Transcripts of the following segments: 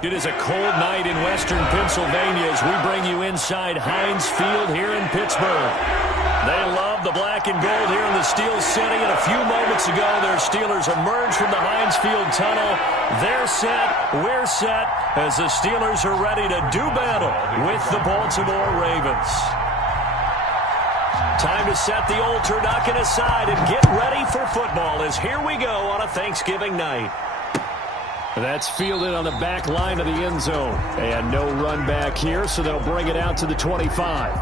It is a cold night in western Pennsylvania as we bring you inside Heinz Field here in Pittsburgh. They love the black and gold here in the Steel City, and a few moments ago their Steelers emerged from the Heinz Field tunnel. They're set, we're set, as the Steelers are ready to do battle with the Baltimore Ravens. Time to set the old turducken aside and get ready for football, as here we go on a Thanksgiving night. That's fielded on the back line of the end zone. And no run back here, so they'll bring it out to the 25.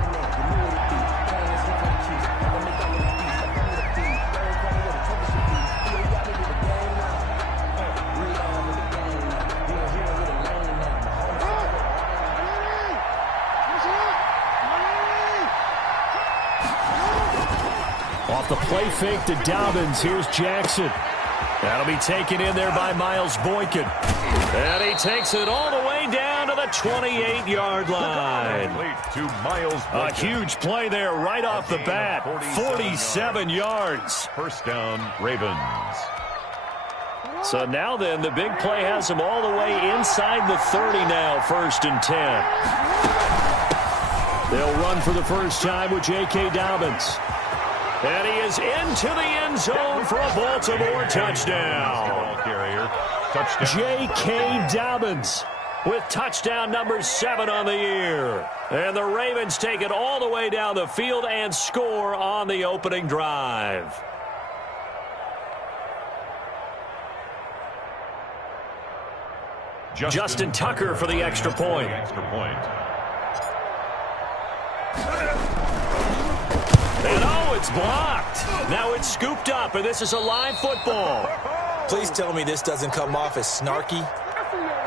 Off the play fake to Dobbins. Here's Jackson. That'll be taken in there by Miles Boykin. And he takes it all the way down to the 28-yard line. A huge play there right off the bat. 47 yards. First down, Ravens. So now then, the big play has him all the way inside the 30 now, 1st and 10. They'll run for the first time with J.K. Dobbins. And he is into the end zone for a Baltimore touchdown. J.K. Dobbins with touchdown number 7 on the year. And the Ravens take it all the way down the field and score on the opening drive. Justin Tucker for the extra point. And it's blocked. Now it's scooped up, and this is a live football. Please tell me this doesn't come off as snarky,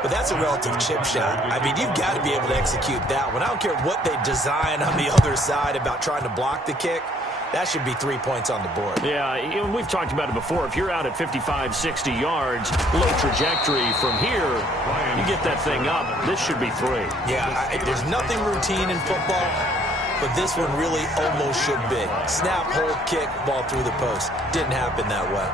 but that's a relative chip shot. I mean, you've got to be able to execute that one. I don't care what they design on the other side about trying to block the kick. That should be 3 points on the board. Yeah, we've talked about it before. If you're out at 55, 60 yards, low trajectory from here, you get that thing up. This should be 3. Yeah, there's nothing routine in football, but this one really almost should be. Snap, hold, kick, ball through the post. Didn't happen that way.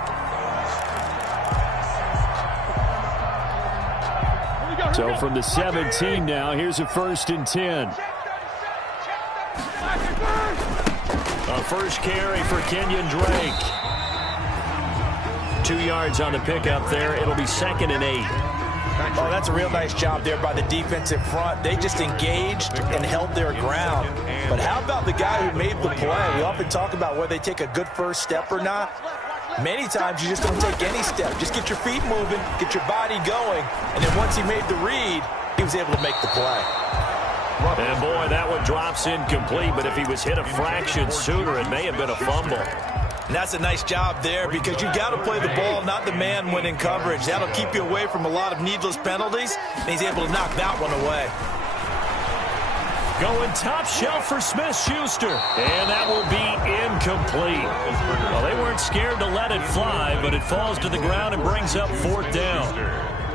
So from the 17 now, here's a 1st and 10. A first carry for Kenyon Drake. 2 yards on the pickup there. It'll be 2nd and 8. Oh, that's a real nice job there by the defensive front. They just engaged and held their ground. But how about the guy who made the play? We often talk about whether they take a good first step or not. Many times you just don't take any step. Just get your feet moving, get your body going, and then once he made the read, he was able to make the play. And boy, that one drops incomplete, but if he was hit a fraction sooner, it may have been a fumble. And that's a nice job there because you got to play the ball, not the man when in coverage. That'll keep you away from a lot of needless penalties, and he's able to knock that one away. Going top shelf for Smith-Schuster, and that will be incomplete. Well, they weren't scared to let it fly, but it falls to the ground and brings up 4th down.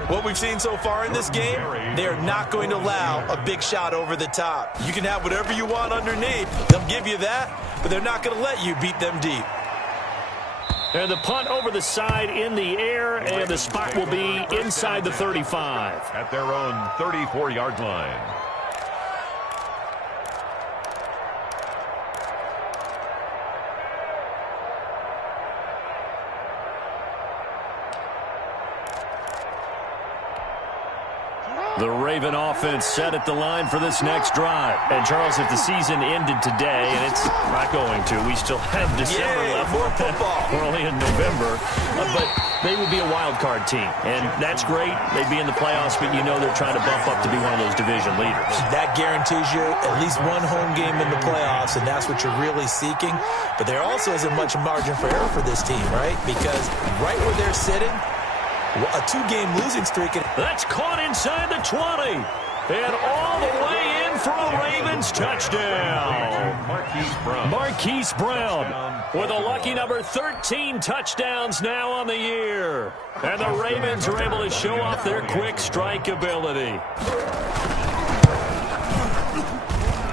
What we've seen so far in this game, they are not going to allow a big shot over the top. You can have whatever you want underneath. They'll give you that, but they're not going to let you beat them deep. And the punt over the side in the air, and the spot will be inside the 35. At their own 34-yard line. The Raven offense set at the line for this next drive. And, Charles, if the season ended today, and it's not going to, we still have December left. More football. We're only in November. But they would be a wild card team. And that's great. They'd be in the playoffs, but you know they're trying to bump up to be one of those division leaders. That guarantees you at least one home game in the playoffs, and that's what you're really seeking. But there also isn't much margin for error for this team, right? Because right where they're sitting, a 2-game losing streak. That's caught inside the 20. And all the way in for a Ravens touchdown. Marquise Brown with a lucky number 13 touchdowns now on the year. And the Ravens are able to show off their quick strike ability.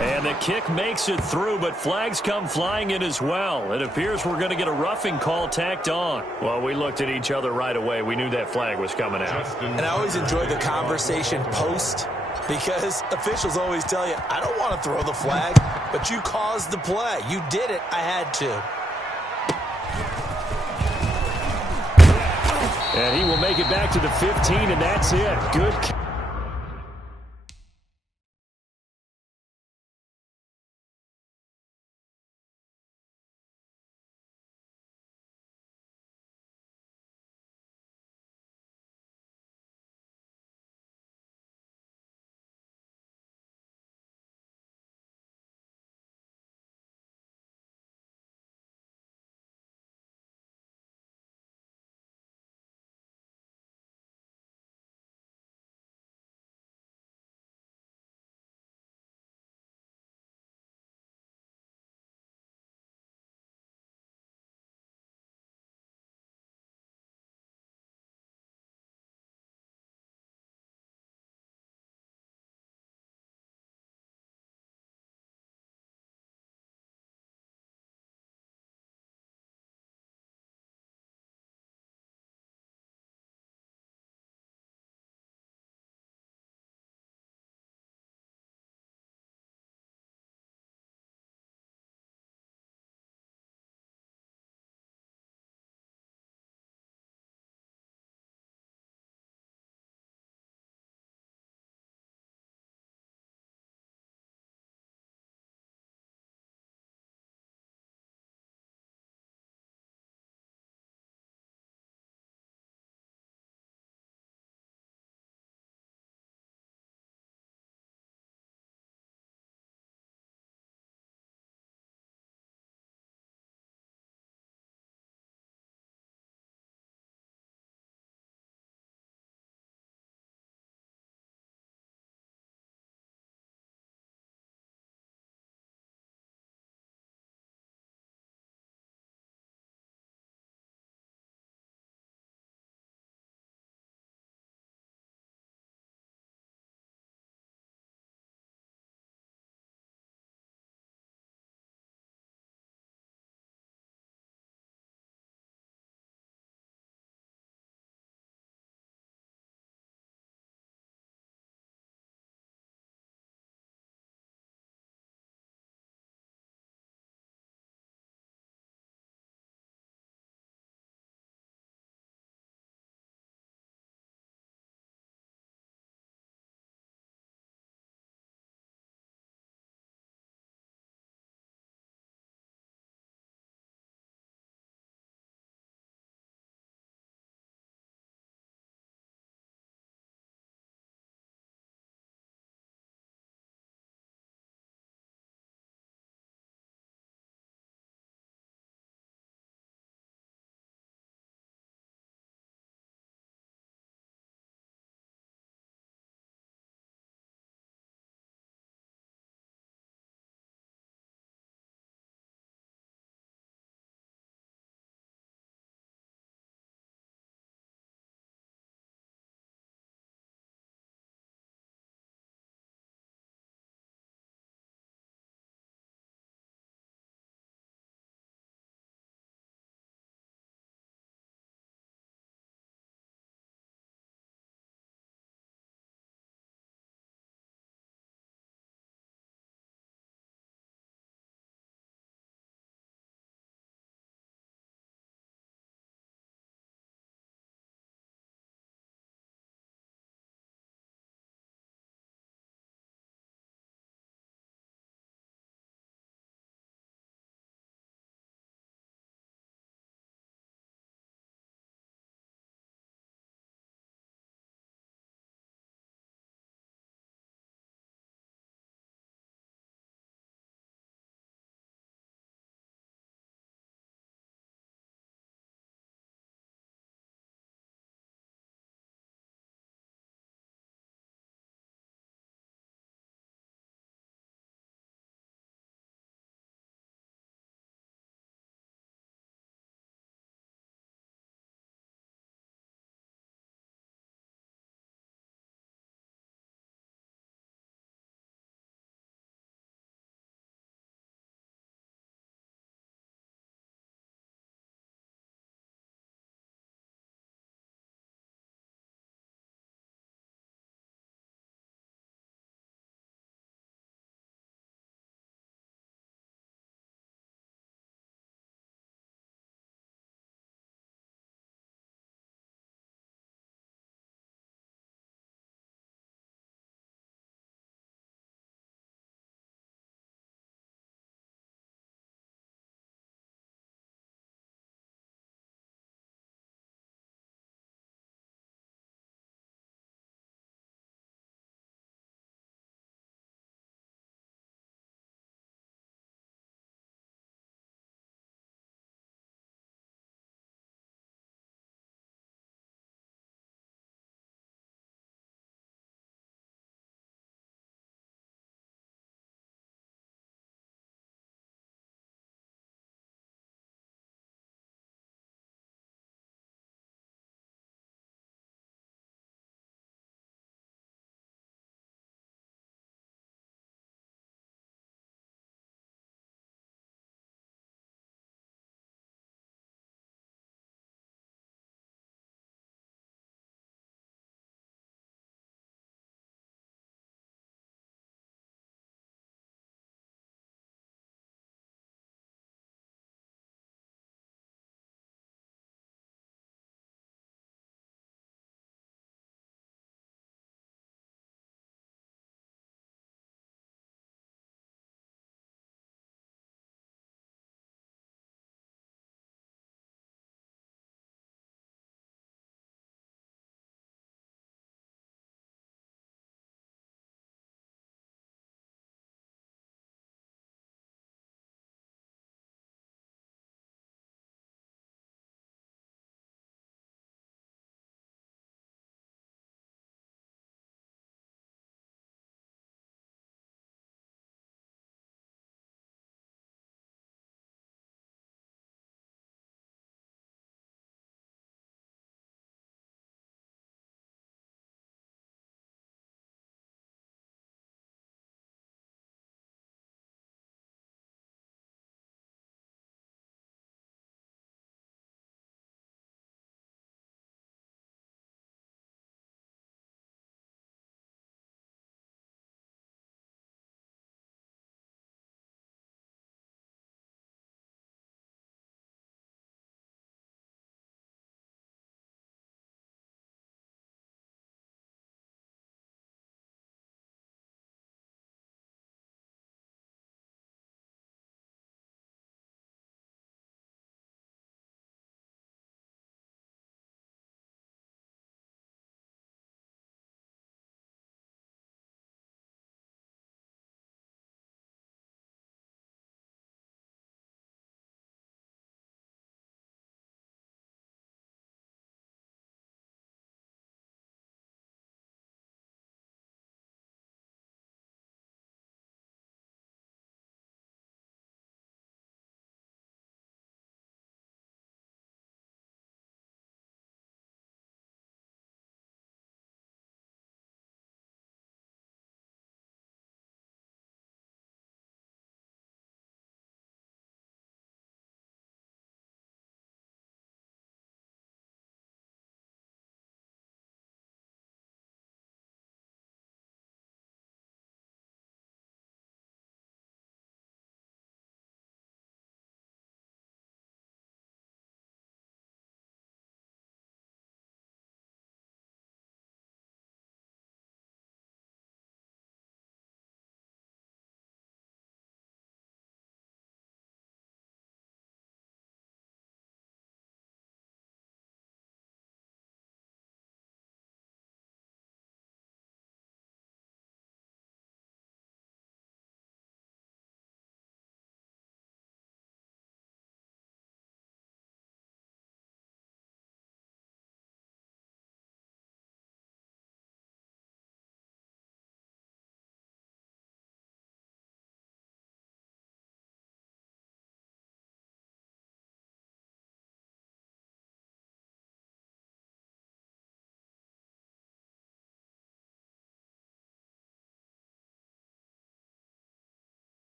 And And the kick makes it through, but flags come flying in as well. It appears we're going to get a roughing call tacked on. Well, we looked at each other right away. We knew that flag was coming out. And I always enjoy the conversation post, because officials always tell you, I don't want to throw the flag, but you caused the play. You did it. I had to. And he will make it back to the 15, and that's it. Good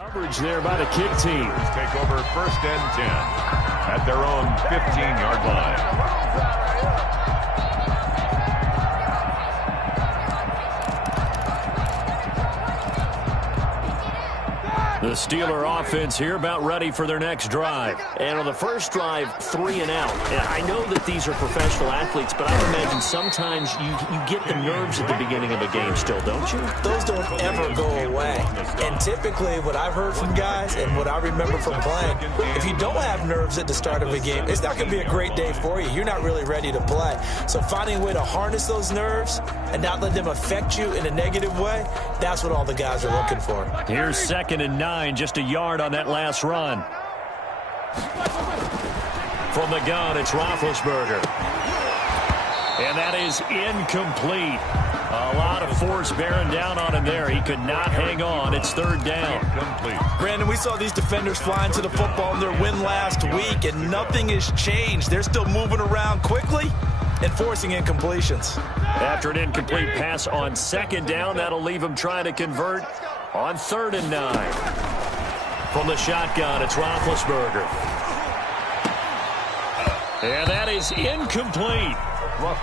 Coverage there by the kick team. Take over 1st and 10 at their own 15-yard line. The Steeler offense here about ready for their next drive. And on the first drive, 3 and out. And I know that these are professional athletes, but I imagine sometimes you get the nerves at the beginning of a game still, don't you? Those don't ever go away. And typically what I've heard from guys and what I remember from playing, if you don't have nerves at the start of a game, it's not going to be a great day for you. You're not really ready to play. So finding a way to harness those nerves and not let them affect you in a negative way, that's what all the guys are looking for. Here's 2nd and 9, just a yard on that last run. From the gun, it's Roethlisberger. And that is incomplete. A lot of force bearing down on him there. He could not hang on. It's 3rd down. Brandon, we saw these defenders flying to the football in their win last week, and nothing has changed. They're still moving around quickly and forcing incompletions. After an incomplete pass on 2nd down, that'll leave him trying to convert on 3rd and 9. From the shotgun, it's Roethlisberger. And that is incomplete.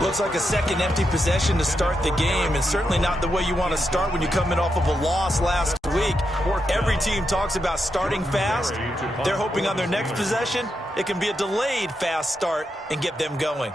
Looks like a second empty possession to start the game, and certainly not the way you want to start when you're coming off of a loss last week. Every team talks about starting fast. They're hoping on their next possession, it can be a delayed fast start and get them going.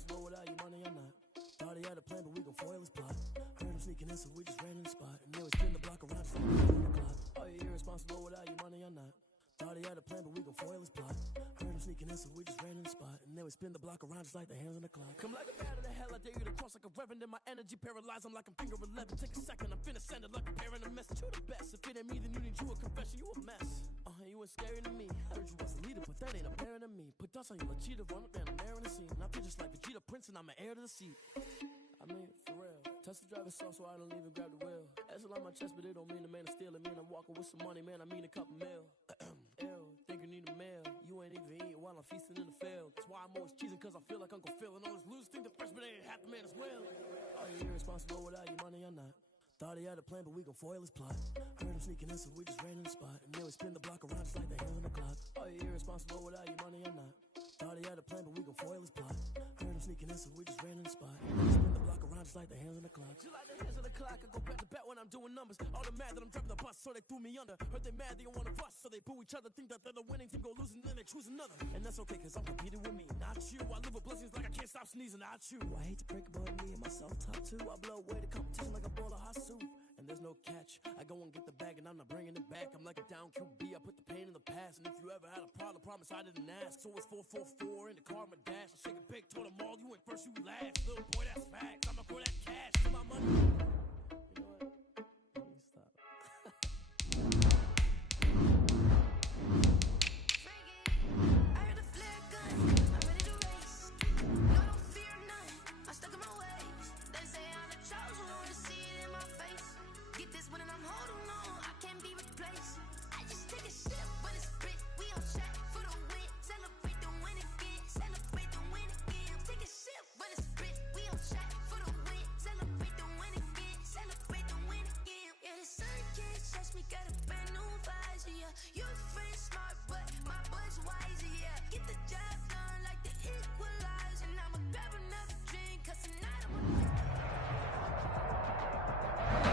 Without your money or not. Thought he had a plan, but we gon' foil his plot. Heard him sneaking in, so we just ran in the spot. And then we spin the block around from the clock. Are you irresponsible without your money or not? Thought he had a plan, but we gon' foil his plot. Heard him sneaking in, so we just ran in the spot. And then we spin the block around just like the hands on the clock. Come like a bat of the hell, I dare you to cross like a reverend. And my energy paralyzed, I'm like I'm finger 11. Take a second, I'm finna send it like a parent a message. You the best, if it ain't me, then you need you a confession. You a mess. You ain't scary to me. Heard you was a leader, but that ain't apparent to me. Put dust on you like cheetah, run up down the air in the scene. And I feel just like Vegeta Prince, and I'm an heir to the seat. I mean, for real. Touch the driver's soft, so I don't even grab the wheel. That's on my chest, but it don't mean the man is stealing. Mean I'm walking with some money, man. I mean a couple mil. Ew, think you need a meal. You ain't even eating while I'm feasting in the field. That's why I'm always cheesing, cause I feel like Uncle Phil. And all those losers think the freshman ain't half the man as well. Are you irresponsible without your money or not? Thought he had a plan, but we gon' foil his plot. Heard him sneaking in, so we just ran in the spot. And then we spin the block around just like the hands on the clock. Are you irresponsible without your money or not? Thought he had a plan, but we gon' foil his plot. Heard him sneaking in, so we just ran in the spot. And then we spin the block around just like the hands on the clock. Just like the hands on the clock, I go back to back when I'm doing numbers. All the mad that I'm driving the bus, so they threw me under. Heard they mad, they don't wanna bust, so they boo each other. Think that they're the winning team, go losing, then they choose another. And that's okay, cause I'm competing with me, not you. I live with blessings like I can't stop sneezing, not you. I hate to break it, but me and myself top two. I blow away the competition like a bowl of hot soup. And there's no catch. I go and get the bag and I'm not bringing it back. I'm like a down QB. I put the pain in the past. And if you ever had a problem, promise I didn't ask. So it's 444 in the car, my dash. I shake a big, told them all, you ain't first, you last. Little boy, that's facts. I'ma throw that cash to my money. You know what? Let me stop. I heard a flare gun. I'm ready to race. No, don't fear nothing. I'm stuck in my ways. They say I'm the chosen one to see it in my face. Get this one and I'm holding on, I can't be replaced. I just take a sip, but it's split. We on track for the win. Celebrate the win again. Celebrate the win again. Take a sip, but it's split. We on track for the win. Celebrate the win again. Celebrate the win again. Yeah, the sun can't touch me. Got a brand new visor. Yeah, your friend smart, but my boy's wiser. Yeah, get the job done like the equalizer. And I'ma grab another drink, cause tonight I'm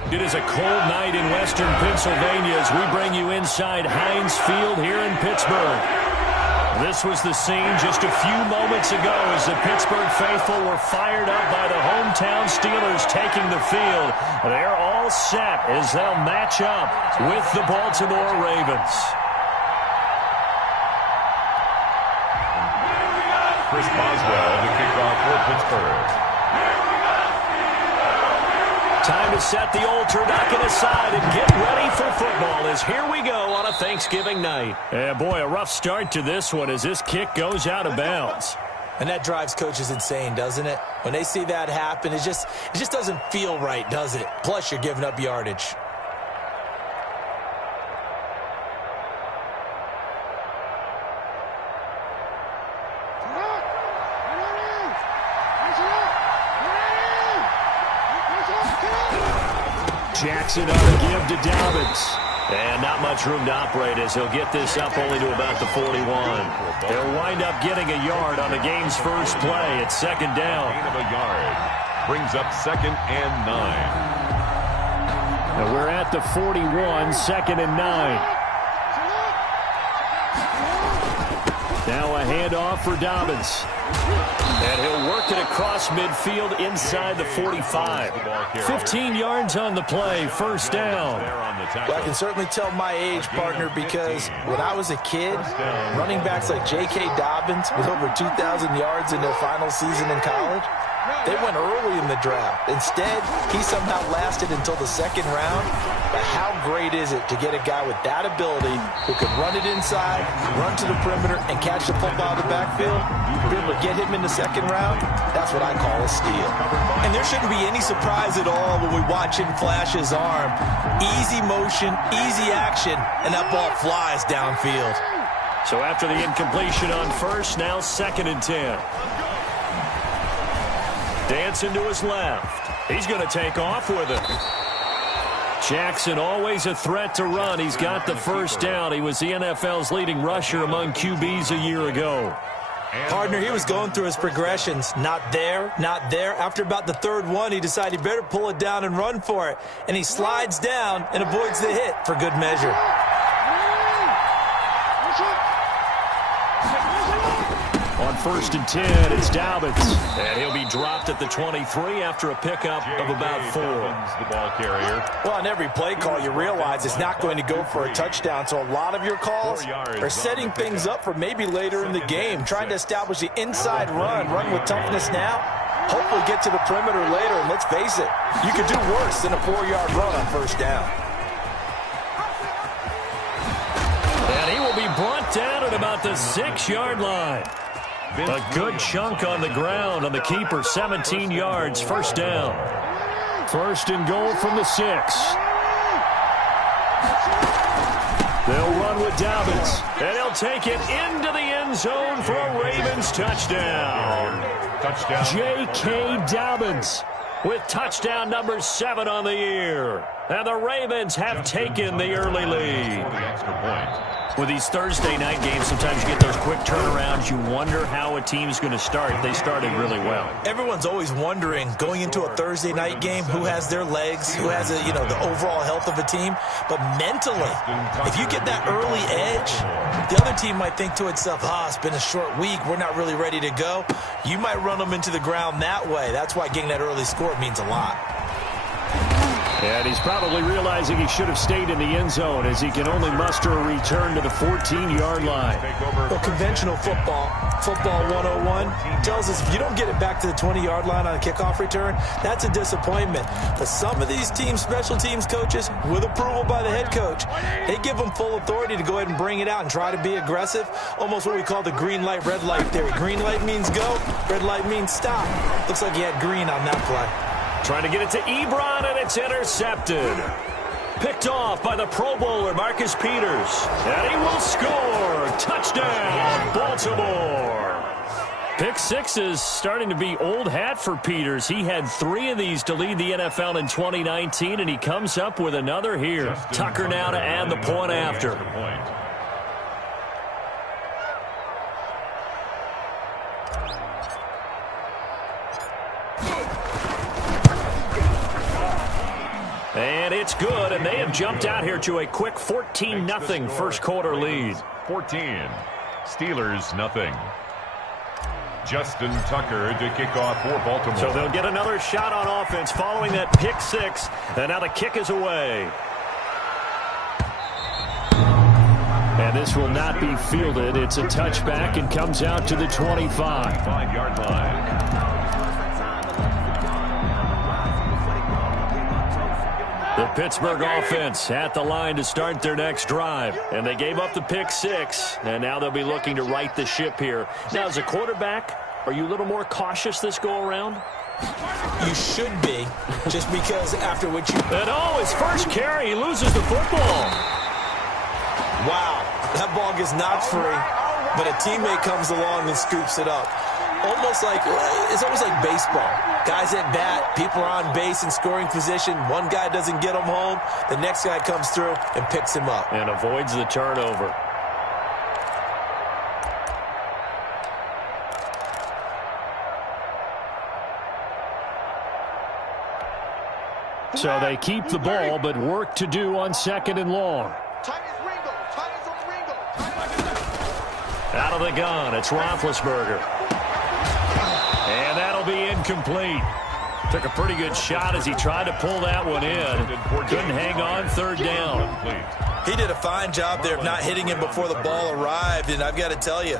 It is a cold night in western Pennsylvania as we bring you inside Heinz Field here in Pittsburgh. This was the scene just a few moments ago as the Pittsburgh faithful were fired up by the hometown Steelers taking the field. They're all set as they'll match up with the Baltimore Ravens. Chris Boswell, the kickoff for Pittsburgh. Time to set the old turducken aside and get ready for football as here we go on a Thanksgiving night. And boy, a rough start to this one as this kick goes out of bounds. And that drives coaches insane, doesn't it? When they see that happen, it just doesn't feel right, does it? Plus, you're giving up yardage. Jackson on a give to Dobbins. And not much room to operate as he'll get this up only to about the 41. They'll wind up getting a yard on the game's first play. It's second down. Gain of a yard. Brings up 2nd and 9. Now we're at the 41, 2nd and 9. Now a handoff for Dobbins. And he'll work it across midfield inside the 45. 15 yards on the play, first down. Well, I can certainly tell my age, partner, because when I was a kid, running backs like J.K. Dobbins with over 2,000 yards in their final season in college, they went early in the draft. Instead, he somehow lasted until the 2nd round. But how great is it to get a guy with that ability who can run it inside, run to the perimeter, and catch the football out of the backfield? Be able to get him in the 2nd round? That's what I call a steal. And there shouldn't be any surprise at all when we watch him flash his arm. Easy motion, easy action, and that ball flies downfield. So after the incompletion on first, now 2nd and 10. Dancing to his left. He's going to take off with it. Jackson always a threat to run. He's got the first down. He was the NFL's leading rusher among QBs a year ago. Partner, he was going through his progressions. Not there, not there. After about the 3rd one, he decided he better pull it down and run for it. And he slides down and avoids the hit for good measure. On 1st and 10, it's Dobbins. And he'll be dropped at the 23 after a pickup of about 4. The ball carrier. Well, on every play call, you realize it's not going to go for a touchdown. So a lot of your calls are setting things up for maybe later in the game, trying to establish the inside run with toughness now. Hopefully get to the perimeter later. And let's face it, you could do worse than a 4-yard run on 1st down. And he will be brought down at about the 6-yard line. A good chunk on the ground on the keeper, 17 yards, first down. 1st and goal from the 6. They'll run with Dobbins, and he'll take it into the end zone for a Ravens touchdown. Touchdown. J.K. Dobbins with touchdown number 7 on the year. And the Ravens have taken the early lead. The extra point. With these Thursday night games, sometimes you get those quick turnarounds. You wonder how a team's going to start. They started really well. Everyone's always wondering, going into a Thursday night game, who has their legs, who has the overall health of a team. But mentally, if you get that early edge, the other team might think to itself, it's been a short week. We're not really ready to go. You might run them into the ground that way. That's why getting that early score means a lot. And he's probably realizing he should have stayed in the end zone as he can only muster a return to the 14-yard line. Well, conventional football 101, tells us if you don't get it back to the 20-yard line on a kickoff return, that's a disappointment. But some of these teams, special teams coaches, with approval by the head coach, they give them full authority to go ahead and bring it out and try to be aggressive. Almost what we call the green light, red light theory. Green light means go, red light means stop. Looks like he had green on that play. Trying to get it to Ebron, and it's intercepted. Picked off by the Pro Bowler, Marcus Peters. And he will score. Touchdown, Baltimore. Pick 6 is starting to be old hat for Peters. He had 3 of these to lead the NFL in 2019, and he comes up with another here. Tucker now to add the point after. And it's good, and they have jumped out here to a quick 14-0 first quarter lead. 14. Steelers, nothing. Justin Tucker to kick off for Baltimore. So they'll get another shot on offense following that pick 6, and now the kick is away. And this will not be fielded. It's a touchback and comes out to the 25. 5-yard line. The Pittsburgh offense at the line to start their next drive. And they gave up the pick 6, and now they'll be looking to right the ship here. Now, as a quarterback, are you a little more cautious this go-around? You should be, just because after what you... And his first carry, he loses the football. Wow, that ball gets knocked free, but a teammate comes along and scoops it up. It's almost like baseball. Guys at bat, people are on base in scoring position. One guy doesn't get him home. The next guy comes through and picks him up. And avoids the turnover. So they keep the ball, but work to do on 2nd and long. Out of the gun, it's Roethlisberger. And that'll be incomplete. Took a pretty good shot as he tried to pull that one in. Couldn't hang on, 3rd down. He did a fine job there of not hitting him before the ball arrived, and I've got to tell you,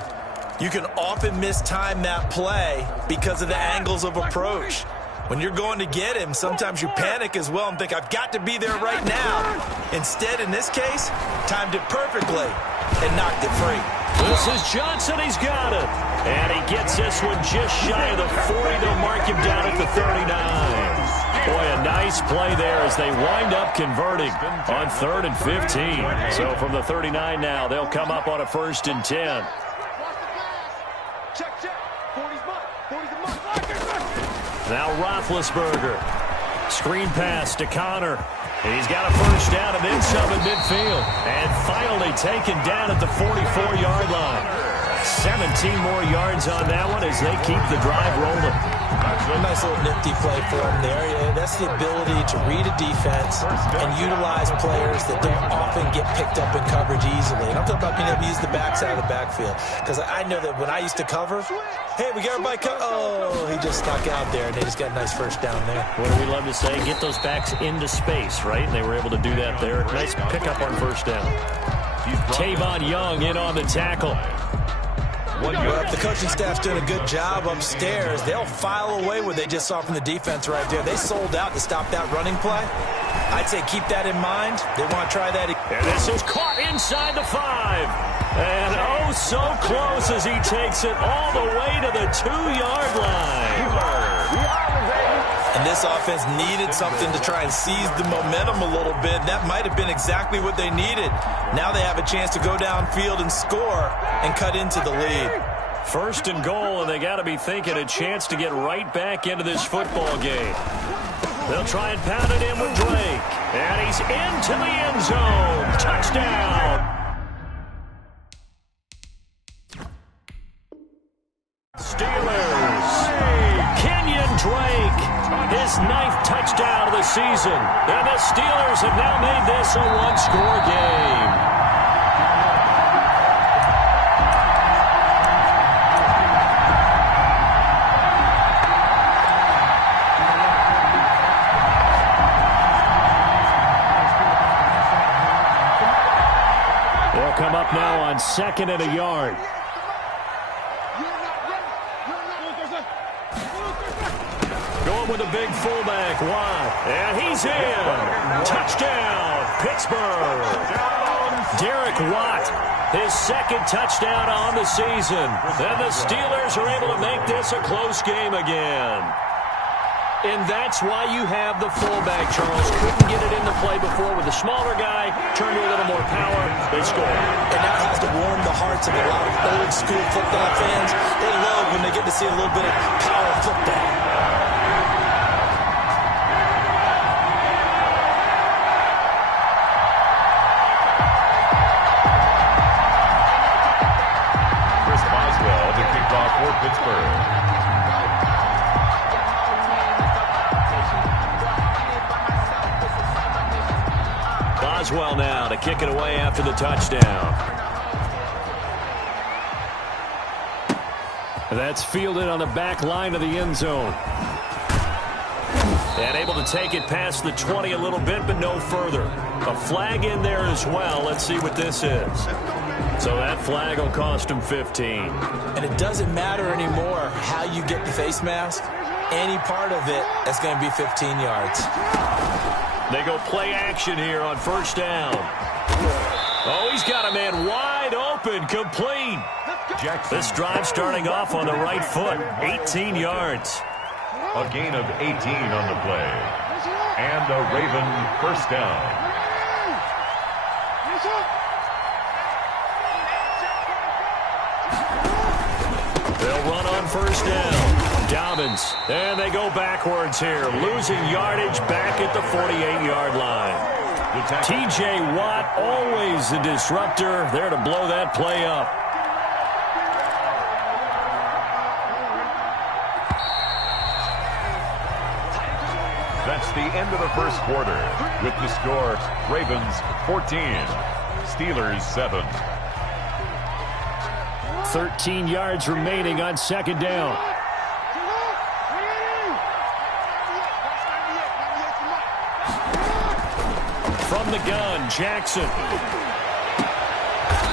you can often mistime that play because of the angles of approach. When you're going to get him, sometimes you panic as well and think, I've got to be there right now. Instead, in this case, timed it perfectly and knocked it free. This is Johnson. He's got it. And he gets this one just shy of the 40. They'll mark him down at the 39. Boy, a nice play there as they wind up converting on 3rd and 15. So from the 39 now, they'll come up on a 1st and 10. Now Roethlisberger. Screen pass to Connor. He's got a 1st down and then some in midfield. And finally taken down at the 44-yard line. 17 more yards on that one as they keep the drive rolling. A nice little nifty play for him there. Yeah, that's the ability to read a defense and utilize players that don't often get picked up in coverage easily. And I'm talking about being able to use the backside of the backfield. Because I know that when I used to cover, hey, we got everybody covered. Oh, he just snuck out there, and they just got a nice 1st down there. What do we love to say? Get those backs into space, right? And they were able to do that there. Nice pickup on 1st down. Tavon Young in on the tackle. Well, if the coaching staff's doing a good job upstairs, they'll file away what they just saw from the defense right there. They sold out to stop that running play. I'd say keep that in mind. They want to try that again. And this is caught inside the 5. And oh, so close as he takes it all the way to the 2-yard line. And this offense needed something to try and seize the momentum a little bit. That might have been exactly what they needed. Now they have a chance to go downfield and score and cut into the lead. 1st and goal, and they got to be thinking a chance to get right back into this football game. They'll try and pound it in with Drake. And he's into the end zone. Touchdown. Steelers. Kenyon Drake. His 9th touchdown of the season. And the Steelers have now made this a 1-score game. They'll come up now on 2nd and a yard. Going with a big fullback, Watt. And he's in. Touchdown, Pittsburgh. Derek Watt, his 2nd touchdown on the season. And the Steelers are able to make this a close game again. And that's why you have the fullback, Charles. Couldn't get it into play before with the smaller guy. Turned to a little more power. They score. And that has to warm the hearts of a lot of old-school football fans. They love when they get to see a little bit of power football. For Pittsburgh. Boswell now to kick it away after the touchdown. That's fielded on the back line of the end zone. And able to take it past the 20 a little bit, but no further. A flag in there as well. Let's see what this is. So that flag will cost him 15. And it doesn't matter anymore how you get the face mask. Any part of it is going to be 15 yards. They go play action here on first down. Oh, he's got a man wide open, complete. Jackson. This drive starting off on the right foot, 18 yards. A gain of 18 on the play. And a Raven first down. They'll run on first down. Dobbins, and they go backwards here, losing yardage back at the 48-yard line. T.J. Watt, always the disruptor, there to blow that play up. That's the end of the first quarter. With the score, Ravens 14, Steelers 7. 13 yards remaining on second down. From the gun, Jackson.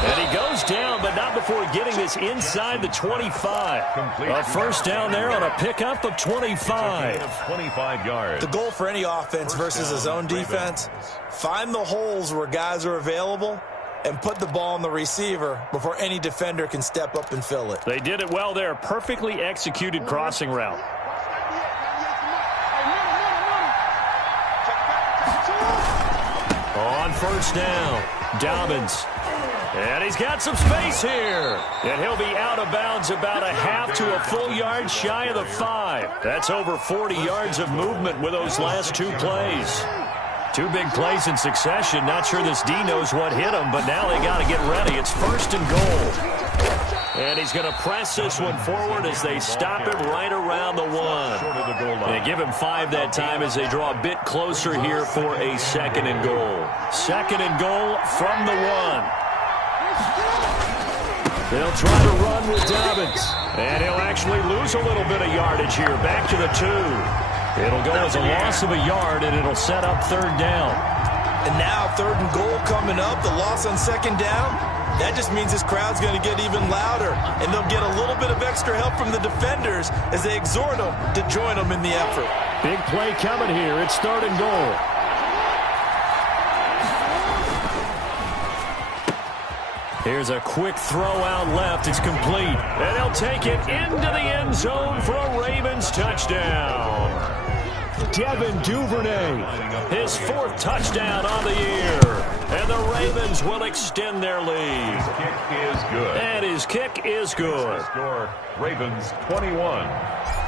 And he goes down, but not before getting this inside the 25. A first down there on a pickup of 25. 25 yards. The goal for any offense versus a zone defense, find the holes where guys are available and put the ball on the receiver before any defender can step up and fill it. They did it well there. Perfectly executed crossing route. On first down, Dobbins. And he's got some space here. And he'll be out of bounds about a half to a full yard shy of the 5. That's over 40 yards of movement with those last two plays. Two big plays in succession. Not sure this D knows what hit him, but now they got to get ready. It's first and goal. And he's going to press this one forward as they stop him right around the 1. They give him 5 that time as they draw a bit closer here for a second and goal. Second and goal from the 1. They'll try to run with Dobbins. And he'll actually lose a little bit of yardage here. Back to the 2. It'll go as a loss of a yard, and it'll set up third down. And now third and goal coming up. The loss on second down. That just means this crowd's going to get even louder. And they'll get a little bit of extra help from the defenders as they exhort them to join them in the effort. Big play coming here. It's third and goal. Here's a quick throw out left. It's complete. And they'll take it into the end zone for a Ravens touchdown. Devin Duvernay, his 4th touchdown on the year. And the Ravens will extend their lead. His kick is good. And his kick is good. Score, Ravens 21,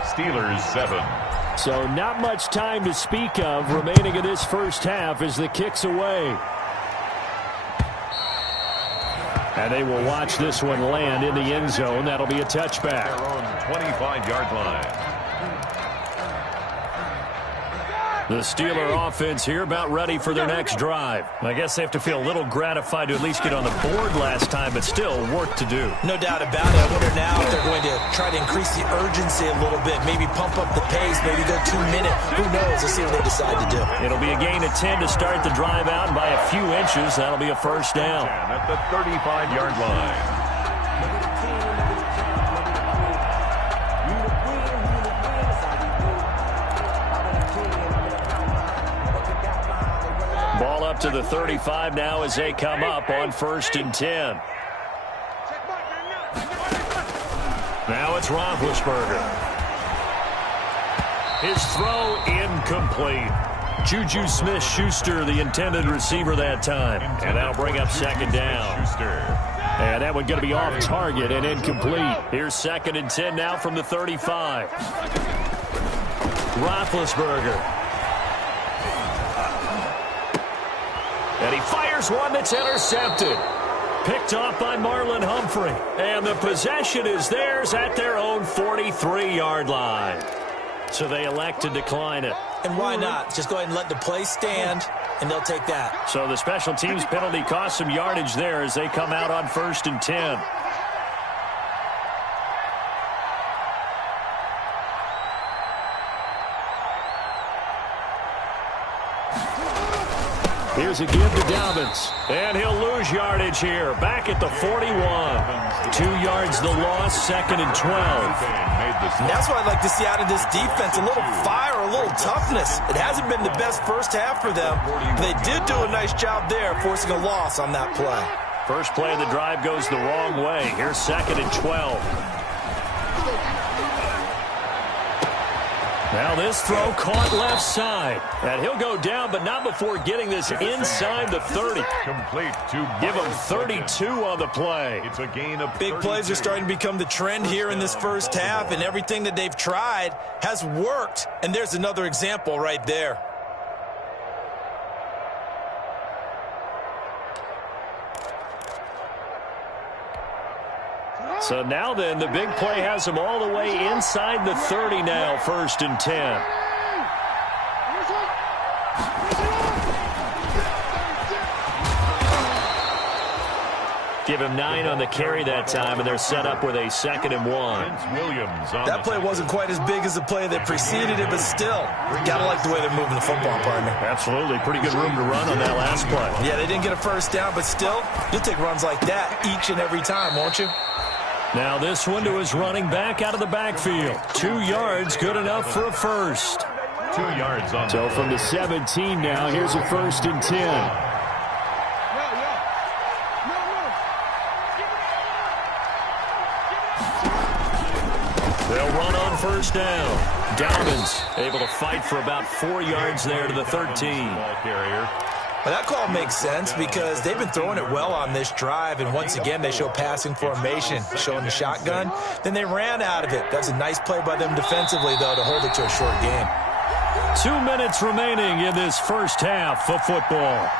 Steelers 7. So not much time to speak of remaining in this first half as the kick's away. And they will watch this one land in the end zone. That'll be a touchback. Their own 25-yard line. The Steeler offense here about ready for their next drive. I guess they have to feel a little gratified to at least get on the board last time, but still work to do. No doubt about it. I wonder now if they're going to try to increase the urgency a little bit, maybe pump up the pace, maybe go 2 minutes. Who knows? Let's see what they decide to do. It'll be a gain of 10 to start the drive out, and by a few inches, that'll be a first down. At the 35-yard line. Ball up to the 35 now as they come up on first and 10. Now it's Roethlisberger. His throw incomplete. Juju Smith-Schuster, the intended receiver that time. And that'll bring up second down. And that one going to be off target and incomplete. Here's second and 10 now from the 35. Roethlisberger. And he fires one that's intercepted. Picked off by Marlon Humphrey. And the possession is theirs at their own 43-yard line. So they elect to decline it. And why not? Just go ahead and let the play stand, and they'll take that. So the special teams penalty cost some yardage there as they come out on first and 10. Here's a give to Dobbins. And he'll lose yardage here. Back at the 41. 2 yards the loss, 2nd and 12. And that's what I'd like to see out of this defense. A little fire, a little toughness. It hasn't been the best first half for them. They did do a nice job there, forcing a loss on that play. First play of the drive goes the wrong way. Here's 2nd and 12. Now this throw caught left side. And he'll go down, but not before getting this inside the 30. Complete to Give him 32 on the play. It's a gain of Big plays are starting to become the trend here in this first half, and everything that they've tried has worked. And there's another example right there. So now then, the big play has them all the way inside the 30 now, 1st and 10. Give him 9 on the carry that time, and they're set up with a 2nd and 1. That play wasn't quite as big as the play that preceded it, but still, gotta like the way they're moving the football, partner. Absolutely. Pretty good room to run on that last play. Yeah, they didn't get a first down, but still, you'll take runs like that each and every time, won't you? Now this one to his running back out of the backfield. 2 yards, good enough for a first. 2 yards on. So from the 17 now, here's a 1st and 10. They'll run on first down. Dobbins able to fight for about 4 yards there to the 13. Ball carrier. Well, that call makes sense because they've been throwing it well on this drive, and once again they show passing formation, showing the shotgun. Then they ran out of it. That's a nice play by them defensively, though, to hold it to a short game. 2 minutes remaining in this first half of football.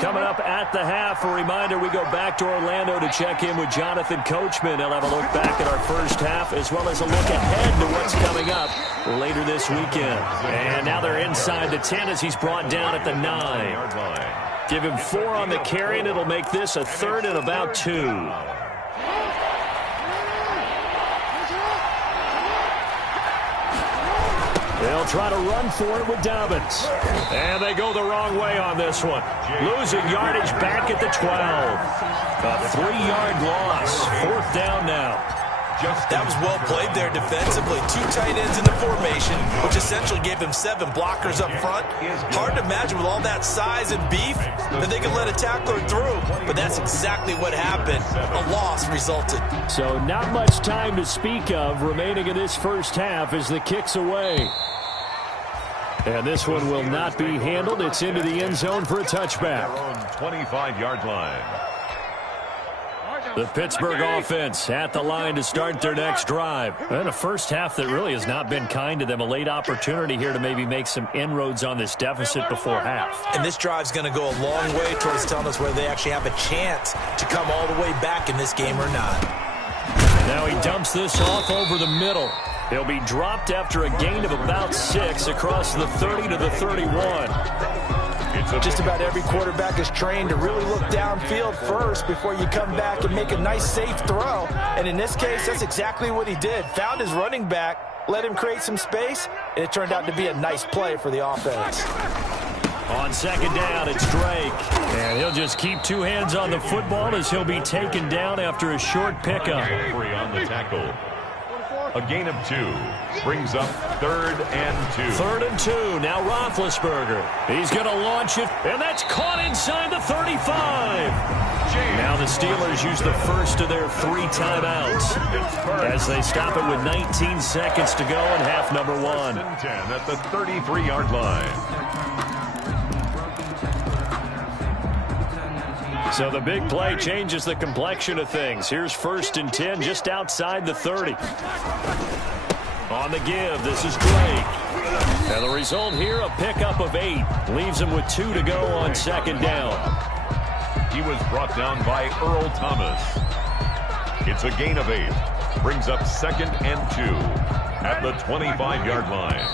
Coming up at the half, a reminder, we go back to Orlando to check in with Jonathan Coachman. He'll have a look back at our first half as well as a look ahead to what's coming up later this weekend. And now they're inside the 10 as he's brought down at the 9. Give him 4 on the carry, and it'll make this a 3rd and about 2. They'll try to run for it with Dobbins. And they go the wrong way on this one. Losing yardage back at the 12. A 3-yard loss. 4th down now. That was well played there defensively. 2 tight ends in the formation, which essentially gave them 7 blockers up front. Hard to imagine with all that size and beef that they could let a tackler through, but that's exactly what happened. A loss resulted. So not much time to speak of remaining in this first half as the kick's away. And this one will not be handled. It's into the end zone for a touchback. 25-yard line. The Pittsburgh offense at the line to start their next drive. And a first half that really has not been kind to them. A late opportunity here to maybe make some inroads on this deficit before half. And this drive's going to go a long way towards telling us whether they actually have a chance to come all the way back in this game or not. Now he dumps this off over the middle. He'll be dropped after a gain of about 6 across the 30 to the 31. Just about every quarterback is trained to really look downfield first before you come back and make a nice, safe throw. And in this case, that's exactly what he did. Found his running back, let him create some space, and it turned out to be a nice play for the offense. On second down, it's Drake. And he'll just keep 2 hands on the football as he'll be taken down after a short pickup. Free on the tackle. A gain of 2 brings up 3rd and 2. 3rd and 2. Now Roethlisberger. He's going to launch it, and that's caught inside the 35. Now the Steelers use the first of their 3 timeouts as they stop it with 19 seconds to go in half number 1. 10 at the 33-yard line. So the big play changes the complexion of things. Here's 1st and 10 just outside the 30. On the give, this is Drake. And the result here, a pickup of 8. Leaves him with 2 to go on second down. He was brought down by Earl Thomas. It's a gain of 8. Brings up 2nd and 2 at the 25-yard line.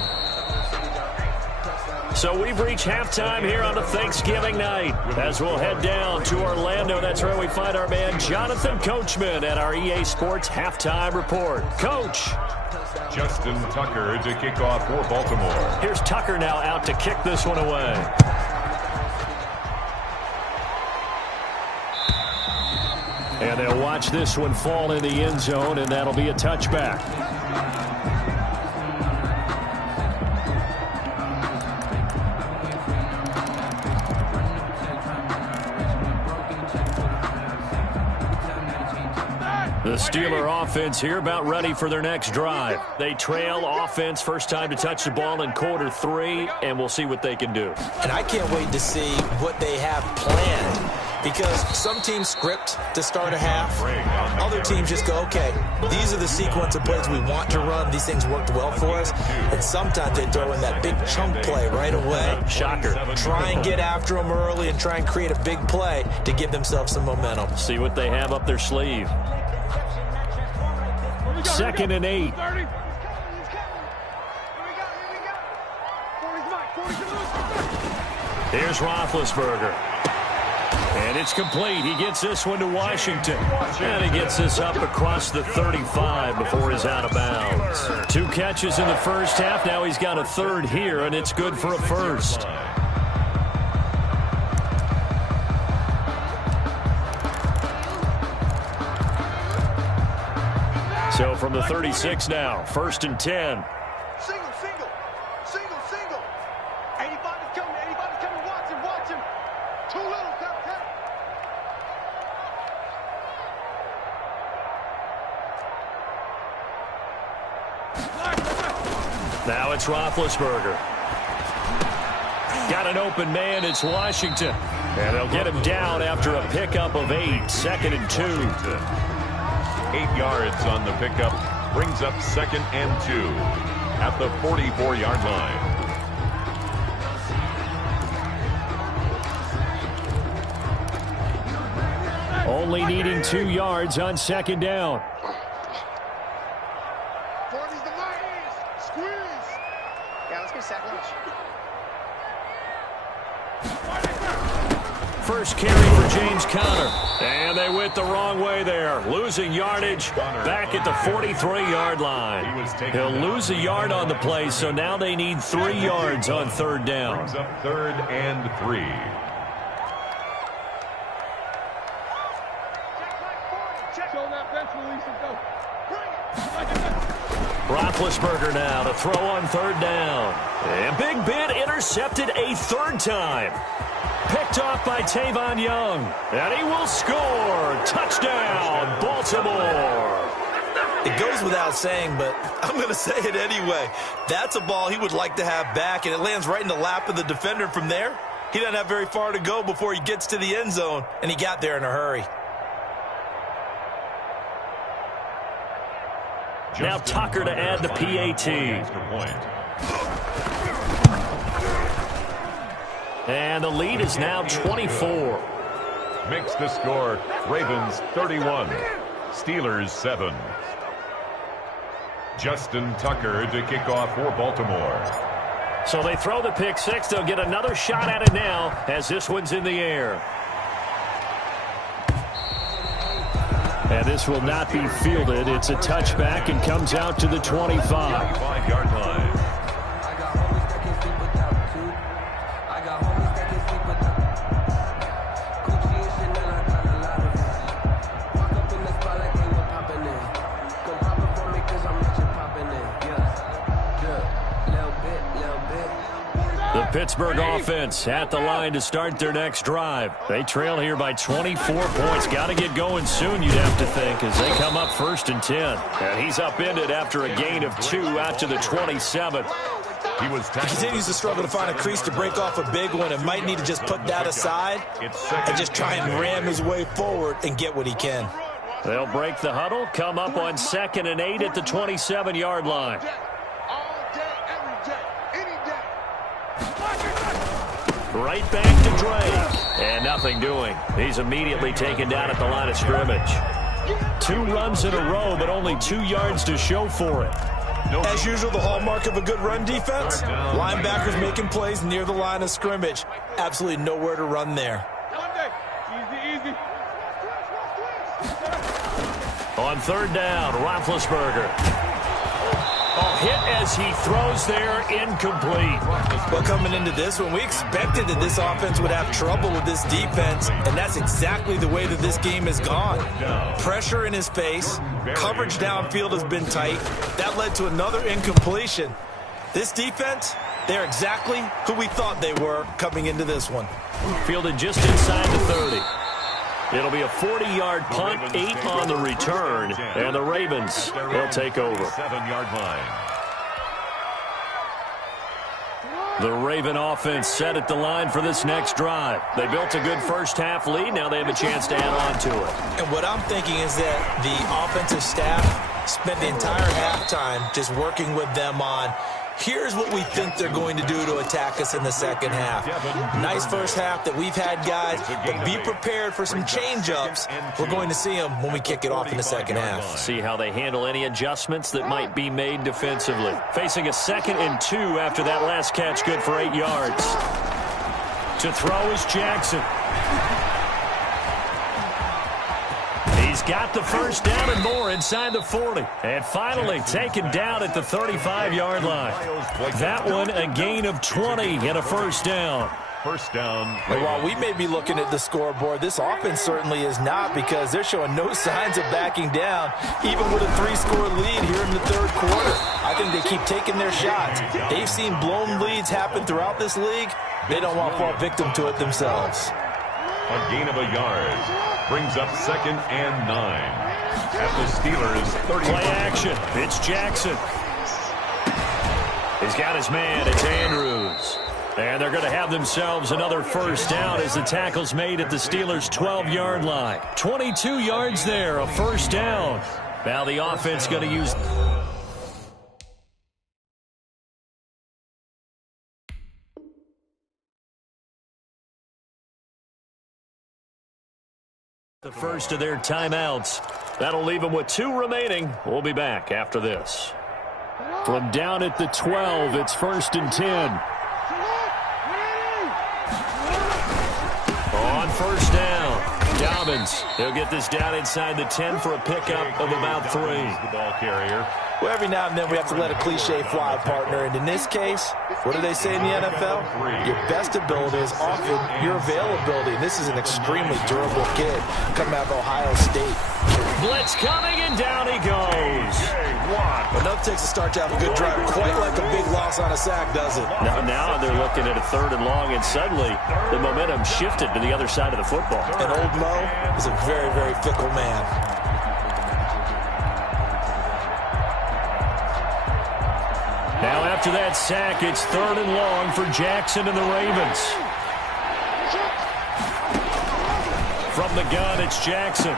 So we've reached halftime here on a Thanksgiving night. As we'll head down to Orlando, that's where we find our man Jonathan Coachman at our EA Sports Halftime Report. Coach. Justin Tucker to kick off for Baltimore. Here's Tucker now out to kick this one away. And they'll watch this one fall in the end zone, and that'll be a touchback. The Steeler offense here about ready for their next drive. They trail offense first time to touch the ball in quarter 3, and we'll see what they can do. And I can't wait to see what they have planned, because some teams script to start a half. Other teams just go, okay, these are the sequence of plays we want to run. These things worked well for us. And sometimes they throw in that big chunk play right away. Shocker. Try and get after them early and try and create a big play to give themselves some momentum. See what they have up their sleeve. 2nd and 8. Here's Roethlisberger. And it's complete. He gets this one to Washington. And he gets this up across the 35 before he's out of bounds. 2 catches in the first half. Now he's got a third here, and it's good for a first. So from the 36 now, 1st and 10. Single. 85 is coming, watch him. Too little, tap. Now it's Roethlisberger. Got an open man, it's Washington. And they'll get him down after a pickup of 8, 2nd and 2. 8 yards on the pickup, brings up 2nd and 2 at the 44-yard line. Only needing 2 yards on 2nd down. 40's the line. Squeeze. Yeah, let's get sack lunch. First carry for James Conner. And they went the wrong way there. Losing yardage back at the 43-yard line. He'll lose a yard on the play, so now they need 3 yards on 3rd down. Brings up 3rd and 3. Show that bench release and go. Roethlisberger now to throw on 3rd down. And Big Ben intercepted a 3rd time. Picked off by Tavon Young. And he will score. Touchdown, Baltimore. It goes without saying, but I'm going to say it anyway. That's a ball he would like to have back, and it lands right in the lap of the defender from there. He doesn't have very far to go before he gets to the end zone, and he got there in a hurry. Now Tucker to add the PAT. And the lead is now 24. Makes the score. Ravens 31. Steelers 7. Justin Tucker to kick off for Baltimore. So they throw the pick 6. They'll get another shot at it now as this one's in the air. And this will not be fielded. It's a touchback and comes out to the 25. 25-yard line. Pittsburgh offense at the line to start their next drive. They trail here by 24 points. Got to get going soon, you'd have to think, as they come up 1st and 10. And he's upended after a gain of 2 out to the 27. He continues to struggle to find a crease to break off a big one and might need to just put that aside and just try and ram his way forward and get what he can. They'll break the huddle, come up on 2nd and 8 at the 27-yard line. Right back to Drake. And nothing doing. He's immediately taken down at the line of scrimmage. 2 runs in a row, but only 2 yards to show for it. As usual, the hallmark of a good run defense, linebackers making plays near the line of scrimmage. Absolutely nowhere to run there. Easy. On third down, Roethlisberger. Oh, hit as he throws there, incomplete. Well, coming into this one, we expected that this offense would have trouble with this defense, and that's exactly the way that this game has gone. Pressure in his face, coverage downfield has been tight. That led to another incompletion. This defense, they're exactly who we thought they were coming into this one. Fielded just inside the 30. It'll be a 40-yard punt, 8 on the return, and the Ravens, they'll take over. 7-yard line. The Raven offense set at the line for this next drive. They built a good first-half lead. Now they have a chance to add on to it. And what I'm thinking is that the offensive staff spent the entire halftime just working with them on, here's what we think they're going to do to attack us in the second half. Nice first half that we've had, guys, but be prepared for some change-ups. We're going to see them when we kick it off in the second half. See how they handle any adjustments that might be made defensively. Facing a 2nd and 2 after that last catch, good for 8 yards. To throw is Jackson. He's got the first down and more inside the 40. And finally taken down at the 35-yard line. That one a gain of 20 and a first down. First down. And while we may be looking at the scoreboard, this offense certainly is not, because they're showing no signs of backing down, even with a 3-score lead here in the third quarter. I think they keep taking their shots. They've seen blown leads happen throughout this league. They don't want to fall victim to it themselves. A gain of a yard. Brings up 2nd and 9. At the Steelers' 30. Play action. It's Jackson. He's got his man. It's Andrews. And they're going to have themselves another first down as the tackle's made at the Steelers' 12-yard line. 22 yards there, a first down. Now the offense going to use... the first of their timeouts. That'll leave them with 2 remaining. We'll be back after this. From down at the 12, it's 1st and 10. On first down, Dobbins. He'll get this down inside the 10 for a pickup of about 3. The ball carrier. Well, every now and then we have to let a cliche fly, partner. And in this case, what do they say in the NFL? Your best ability is often your availability. And this is an extremely durable kid coming out of Ohio State. Blitz coming, and down he goes. Enough takes a start to have a good drive. Quite like a big loss on a sack, does it? Now they're looking at a 3rd and long, and suddenly the momentum shifted to the other side of the football. And old Mo is a very, very fickle man. Now after that sack, it's 3rd and long for Jackson and the Ravens. From the gun, it's Jackson.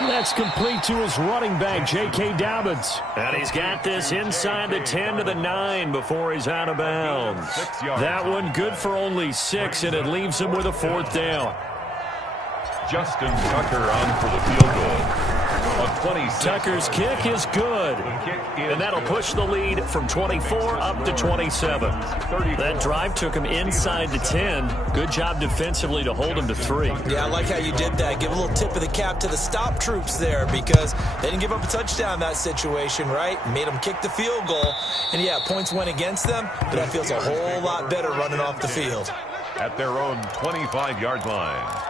That's complete to his running back, J.K. Dobbins. And he's got this inside the 10 to the 9 before he's out of bounds. That one good for only 6, and it leaves him with a 4th down. Justin Tucker on for the field goal. Tucker's kick is good, and that'll push the lead from 24 up to 27. That drive took him inside the 10. Good job defensively to hold him to 3. Yeah, I like how you did that. Give a little tip of the cap to the stop troops there, because they didn't give up a touchdown in that situation, right? Made them kick the field goal, and yeah, points went against them, but that feels a whole lot better running off the field. At their own 25-yard line.